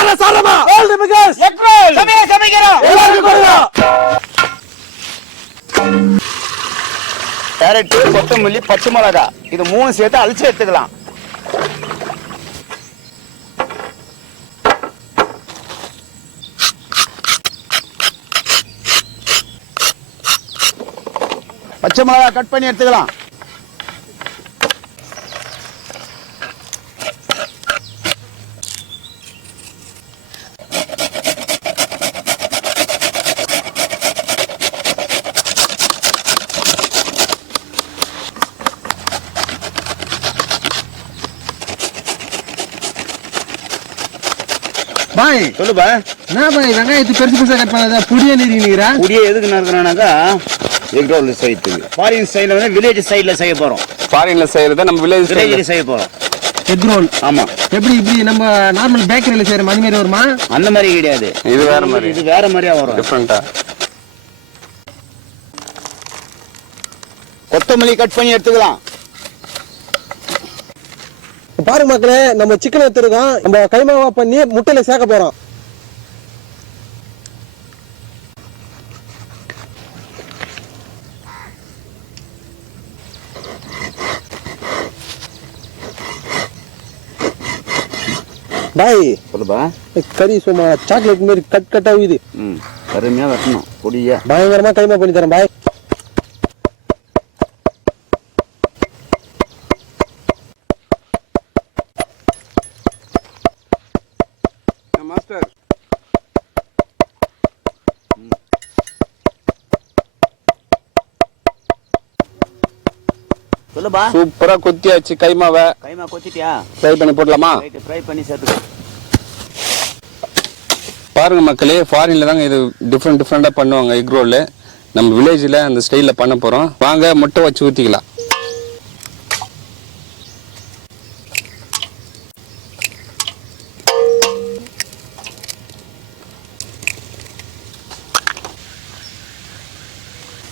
கார சாரமா all the பிகஸ் எக்ரோல் சமைக்கிறோம் எல்லாரும் கொடுங்க கேரட் கொத்தமல்லி பச்சை மிளகா இது மூணு சேர்த்து அழிச்சு எடுத்துக்கலாம் பச்சை மிளகா கட் பண்ணி எடுத்துக்கலாம் பாய் சொல்லு பாய் என்ன பாய் வெங்காயத்தை பெருசு பெருசா கட் பண்ணாத புடியே நீரா புடியே எதுக்கு நறுக்கறானாக்கா எக் ரோல் செய்யறதுக்கு ஃபாரின் ஸ்டைல்ல வந்து வில்லேஜ் ஸ்டைல்ல செய்ய போறோம் ஃபாரின்ல செய்யறத நம்ம வில்லேஜ் ஸ்டைல்ல செய்ய போறோம் எக் ரோல் ஆமா எப்படி இப்படி நம்ம நார்மல் பேக்கரியில செய்யற மாதிரி வருமா அந்த மாதிரி கிடையாது இது வேற மாதிரி இது வேற மாதிரியா வரும் டிஃபரண்டா கொத்தமல்லி கட் பண்ணி எடுத்துக்கலாம் பாருங்க மக்களே நம்ம சிக்கன் எடுத்துருக்கோம் நம்ம கைமாவா பண்ணி முட்டையில சேர்க்க போறோம் பாய் சொல்லுப்பா கறி சும்மா சாக்லேட் மாதிரி கட் கட் ஆகுது கருமையா வெட்டணும் பொடியா பயங்கரமா கைமா பண்ணி தரேன் பாய் மாஸ்டர் சொல்லுப்பா சூப்பரா கொத்தியாச்சு கைமாவை கைமா கொத்திட்டியா ஃப்ரை பண்ணி போடலாமா ஃப்ரை பண்ணி சேர்த்துக்கோ பாருங்க மக்களே ஃபாரின்ல தாங்க இது டிஃப்ரெண்டா பண்ணுவாங்க எக் ரோல் நம்ம வில்லேஜ்ல அந்த ஸ்டைல்ல பண்ண போறோம் வாங்க முட்டை வச்சு ஊத்திக்கலாம்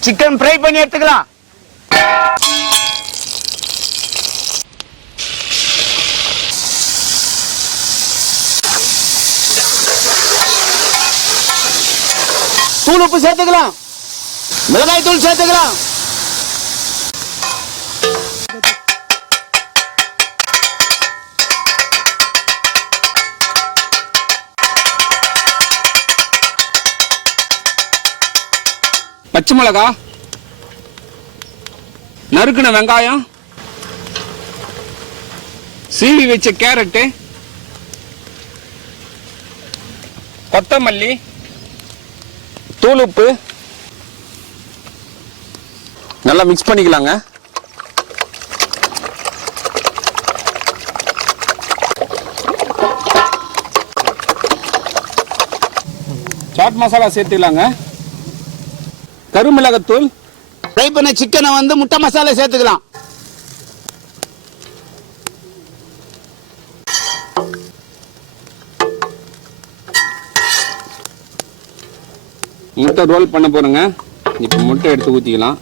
சிக்கன் ஃப்ரை பண்ணி எடுத்துக்கலாம் தூள் உப்பு சேர்த்துக்கலாம் மிளகாய் தூள் சேர்த்துக்கலாம் பச்சை மிளகா நறுக்குன வெங்காயம் சீவி வச்ச கேரட் கொத்தமல்லி தூள் உப்பு நல்லா மிக்ஸ் பண்ணிக்கலாங்க சாட் மசாலா சேர்த்துக்கலாங்க கருமிளகத்தூள் ஃப்ரை பண்ண சிக்கனை வந்து முட்டை மசாலா சேர்த்துக்கலாம் முட்டை ரோல் பண்ண போறேங்க இப்போ முட்டை எடுத்து ஊற்றிக்கலாம்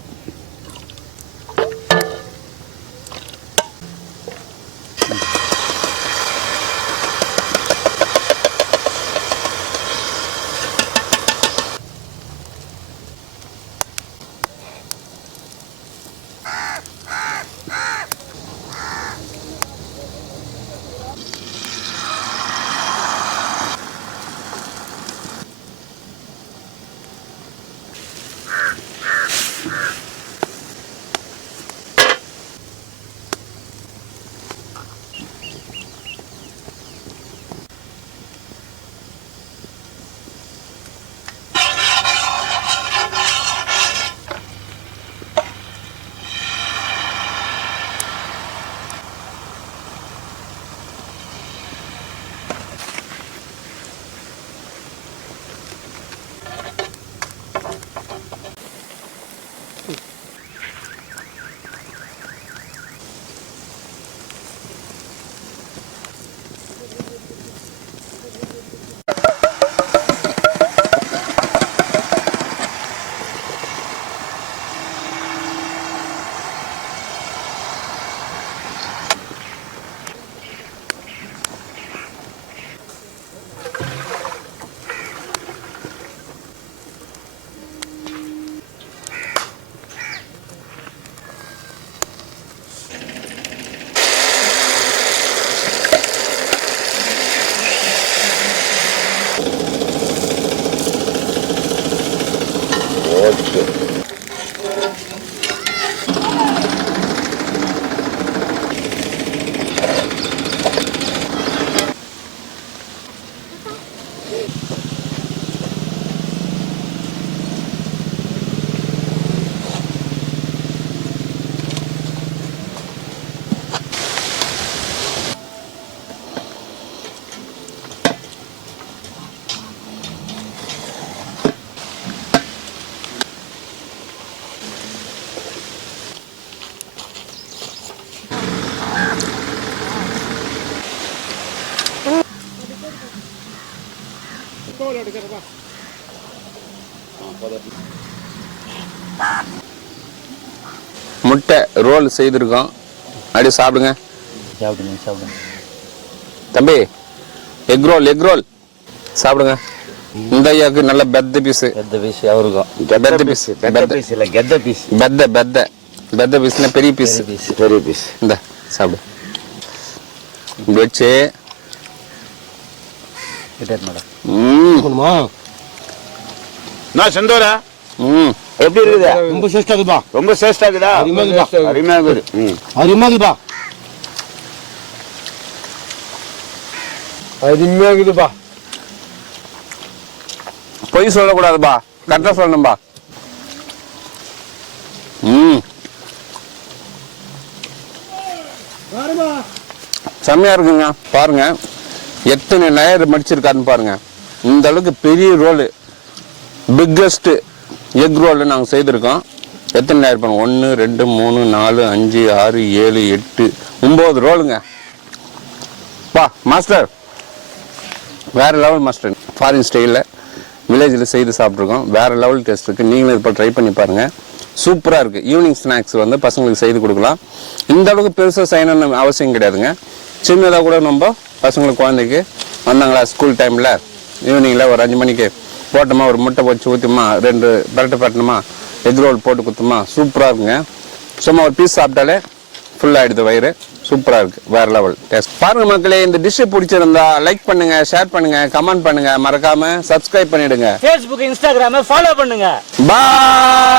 ஓகே. முட்டை ரோல் செய்திருக்கோம். அப்படியே சாப்பிடுங்க. தம்பி எக் ரோல் சாப்பிடுங்க. இந்த ஐயாவுக்கு நல்ல பெத்த பீஸ் அவருக்கும் பெத்த பீஸ் இல்லை கெத்த பீஸ். பெத்த பீஸ்னா பெரிய பீஸ். இந்த சாப்பிடு. இப்படி வச்சு நான் செந்தோரா எப்படி இருக்குது? ரொம்ப சேஸ்டா இருக்குப்பா. ரொம்ப சேஸ்டா இருக்குதா? அருமையா இருக்குதுப்பா. பொய் சொல்லக்கூடாதுப்பா, கரெக்டா சொல்லணும்பா. செம்மையா இருக்குங்க. பாருங்க எத்தனை லேயர் மடிச்சிருக்காருன்னு பாருங்க. இந்த அளவுக்கு பெரிய ரோலு, பிக்கஸ்ட் எக் ரோல் நாங்கள் செய்திருக்கோம். எத்தனை லேயர் பண்ணுவோம்? 1 2 3 4 5 6 7 8 9 ரோலுங்க. பா மாஸ்டர் வேற லெவல் மாஸ்டர். ஃபாரின் ஸ்டைலில் வில்லேஜில் செய்து சாப்பிட்ருக்கோம். வேற லெவல் டேஸ்ட் இருக்குது. நீங்களும் இப்போ ட்ரை பண்ணி பாருங்கள். சூப்பராக இருக்குது. ஈவினிங் ஸ்நாக்ஸ் வந்து பசங்களுக்கு செய்து கொடுக்கலாம். இந்த அளவுக்கு பெருசாக செய்யணும்னு அவசியம் கிடையாதுங்க. சின்னதாக கூட நம்ம பசங்களுக்கு குழந்தைக்கு வந்தாங்களா ஸ்கூல் டைமில் ஈவினிங்கில் ஒரு 5 மணிக்கு போட்டோமா, ஒரு முட்டை வச்சு ஊற்றிமா, 2 பரட்டை பட்டணுமா, எக் ரோல் போட்டு கொடுத்தோமா, சூப்பராக இருக்குங்க. சும்மா ஒரு பீஸ் சாப்பிட்டாலே ஃபுல்லாகிடுது வயிறு. சூப்பராக இருக்குது. வேறு லெவல் டேஸ்ட். பாருங்கள் மக்களே, இந்த டிஷ்ஷை பிடிச்சிருந்தா லைக் பண்ணுங்கள், ஷேர் பண்ணுங்கள், கமெண்ட் பண்ணுங்கள், மறக்காமல் சப்ஸ்கிரைப் பண்ணிவிடுங்க. Facebook, Instagram ஃபாலோ பண்ணுங்க. பாய்.